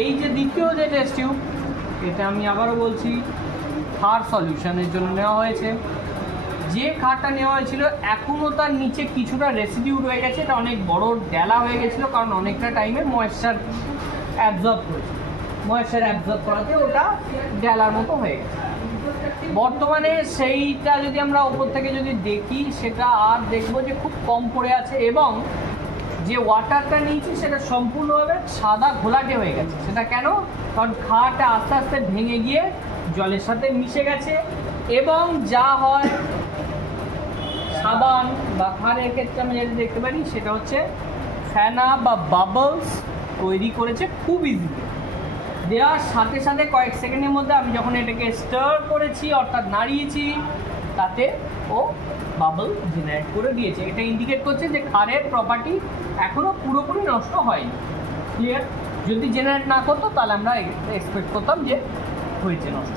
এই যে দ্বিতীয় যে টেস্ট টিউব, এটা আমি আবারও বলছি ক্ষার সলিউশনের জন্য নেওয়া হয়েছে। যে ক্ষারটা নেওয়া হয়েছিল এখনও তার নিচে কিছুটা রেসিডিউ রয়ে গেছে, এটা অনেক বড় ডেলা হয়ে গেছিলো, কারণ অনেকটা টাইমে ময়েশ্চার অ্যাবজর্ব করেছে, ময়েশ্চার অ্যাবজর্ব করাতে ওটা ডেলার মতো হয়ে গেছে। বর্তমানে সেইটা যদি আমরা ওপর থেকে যদি দেখি, সেটা আর দেখবো যে খুব কম পড়ে আছে, এবং যে ওয়াটারটা নিয়েছি সেটা সম্পূর্ণভাবে সাদা ঘোলাটে হয়ে গেছে। সেটা কেন? কারণ ক্ষারটা আস্তে আস্তে ভেঙে গিয়ে জলের সাথে মিশে গেছে, এবং যা হয় সাবান বা ক্ষারের ক্ষেত্রে আমি যেটা দেখতে পারি সেটা হচ্ছে ফেনা বা বাবলস তৈরি করেছে খুব ইজিলি। দেওয়ার সাথে সাথে কয়েক সেকেন্ডের মধ্যে আমি যখন এটাকে স্টার করেছি, অর্থাৎ নাড়িয়েছি, তাতে ও বাবল জেনারেট করে দিয়েছে। এটা ইন্ডিকেট করছে যে ক্ষারের প্রপার্টি এখনও পুরোপুরি নষ্ট হয়নি। ক্লিয়ার? যদি জেনারেট না করতো তাহলে আমরা এক্সপেক্ট করতাম যে হয়েছে নষ্ট।